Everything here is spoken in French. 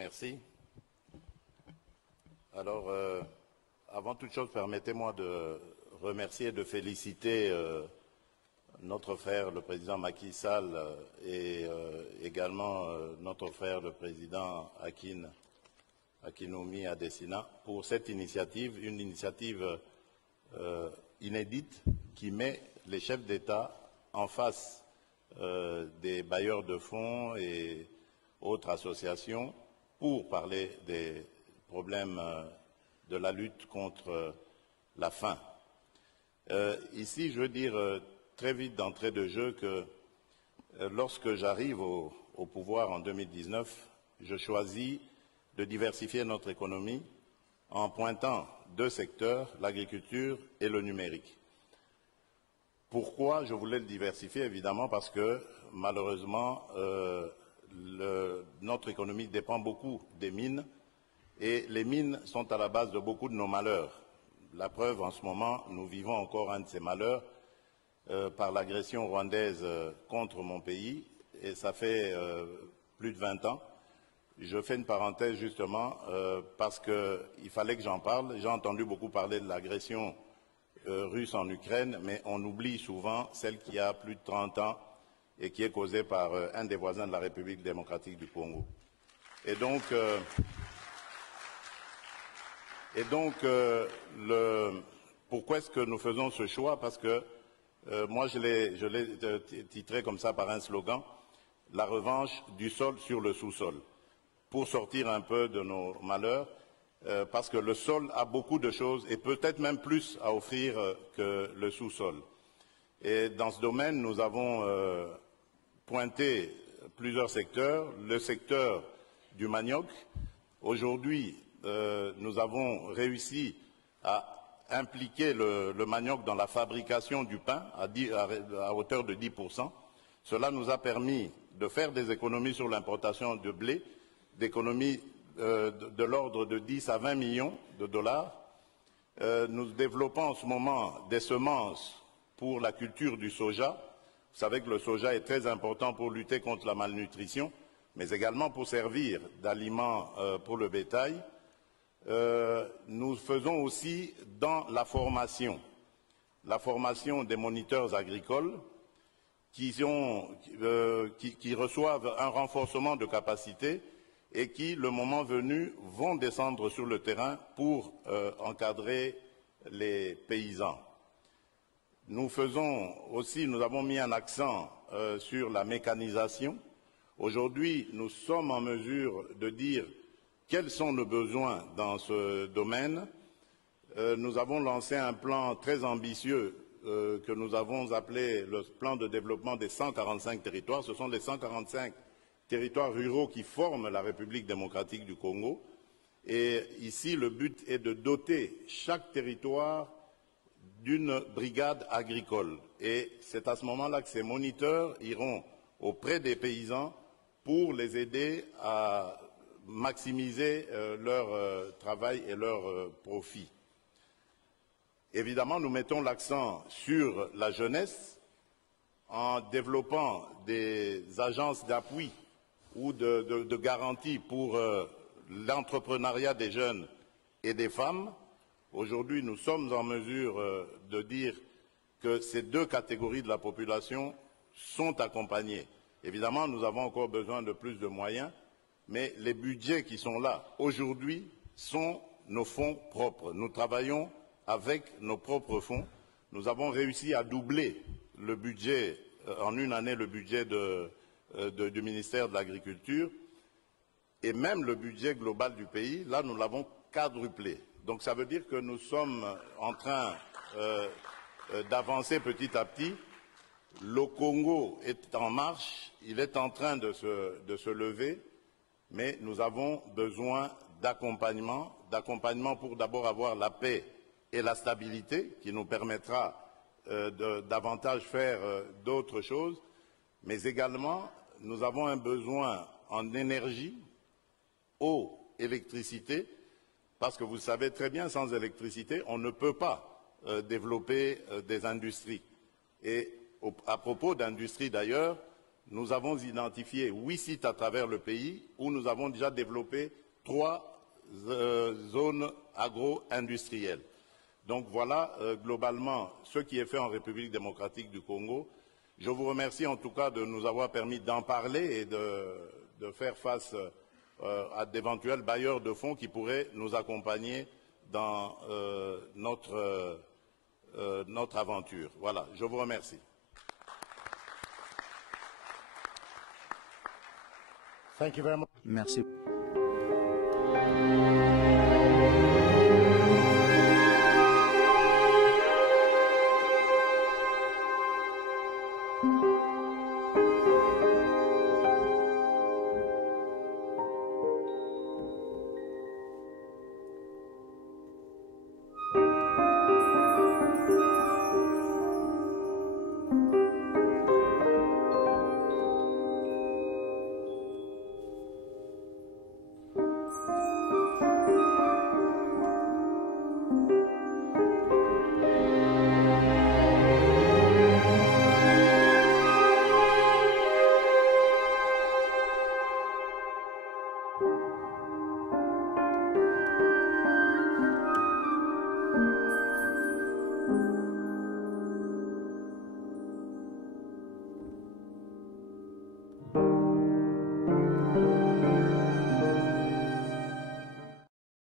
Merci. Alors, avant toute chose, permettez-moi de remercier et de féliciter notre frère, le président Macky Sall, et également notre frère, le président Akinoumi Adesina, pour cette initiative, une initiative inédite qui met les chefs d'État en face des bailleurs de fonds et autres associations pour parler des problèmes de la lutte contre la faim. Ici, je veux dire très vite d'entrée de jeu que lorsque j'arrive au pouvoir en 2019, je choisis de diversifier notre économie en pointant deux secteurs, l'agriculture et le numérique. Pourquoi je voulais le diversifier? Évidemment parce que malheureusement, notre économie dépend beaucoup des mines et les mines sont à la base de beaucoup de nos malheurs. La preuve, en ce moment, nous vivons encore un de ces malheurs par l'agression rwandaise contre mon pays et ça fait plus de 20 ans. Je fais une parenthèse justement parce qu'il fallait que j'en parle. J'ai entendu beaucoup parler de l'agression russe en Ukraine, mais on oublie souvent celle qui a plus de 30 ans et qui est causée par un des voisins de la République démocratique du Congo. Et donc pourquoi est-ce que nous faisons ce choix? Parce que moi, je l'ai titré comme ça par un slogan, la revanche du sol sur le sous-sol, pour sortir un peu de nos malheurs, parce que le sol a beaucoup de choses et peut-être même plus à offrir que le sous-sol. Et dans ce domaine, nous avons pointé plusieurs secteurs. Le secteur du manioc. Aujourd'hui, nous avons réussi à impliquer le manioc dans la fabrication du pain à hauteur de 10%. Cela nous a permis de faire des économies sur l'importation de blé, d'économies de l'ordre de 10 à 20 millions de dollars. Nous développons en ce moment des semences pour la culture du soja. Vous savez que le soja est très important pour lutter contre la malnutrition, mais également pour servir d'aliment pour le bétail. Nous faisons aussi dans la formation des moniteurs agricoles qui reçoivent un renforcement de capacité et qui, le moment venu, vont descendre sur le terrain pour encadrer les paysans. Nous avons mis un accent sur la mécanisation. Aujourd'hui, nous sommes en mesure de dire quels sont nos besoins dans ce domaine. Nous avons lancé un plan très ambitieux que nous avons appelé le plan de développement des 145 territoires. Ce sont les 145 territoires ruraux qui forment la République démocratique du Congo. Et ici, le but est de doter chaque territoire d'une brigade agricole. Et c'est à ce moment-là que ces moniteurs iront auprès des paysans pour les aider à maximiser leur travail et leur profit. Évidemment, nous mettons l'accent sur la jeunesse en développant des agences d'appui ou de garantie pour l'entrepreneuriat des jeunes et des femmes. Aujourd'hui, nous sommes en mesure de dire que ces deux catégories de la population sont accompagnées. Évidemment, nous avons encore besoin de plus de moyens, mais les budgets qui sont là aujourd'hui sont nos fonds propres. Nous travaillons avec nos propres fonds. Nous avons réussi à doubler le budget, en une année, le budget du ministère de l'Agriculture et même le budget global du pays. Là, nous l'avons quadruplé. Donc ça veut dire que nous sommes en train d'avancer petit à petit. Le Congo est en marche, il est en train de se lever, mais nous avons besoin d'accompagnement pour d'abord avoir la paix et la stabilité qui nous permettra davantage faire d'autres choses, mais également nous avons un besoin en énergie, eau, électricité, parce que vous le savez très bien, sans électricité, on ne peut pas développer des industries. Et à propos d'industrie d'ailleurs, nous avons identifié 8 sites à travers le pays où nous avons déjà développé 3 zones agro-industrielles. Donc voilà globalement ce qui est fait en République démocratique du Congo. Je vous remercie en tout cas de nous avoir permis d'en parler et de faire face à d'éventuels bailleurs de fonds qui pourraient nous accompagner dans notre aventure. Voilà, je vous remercie. Thank you very much. Merci.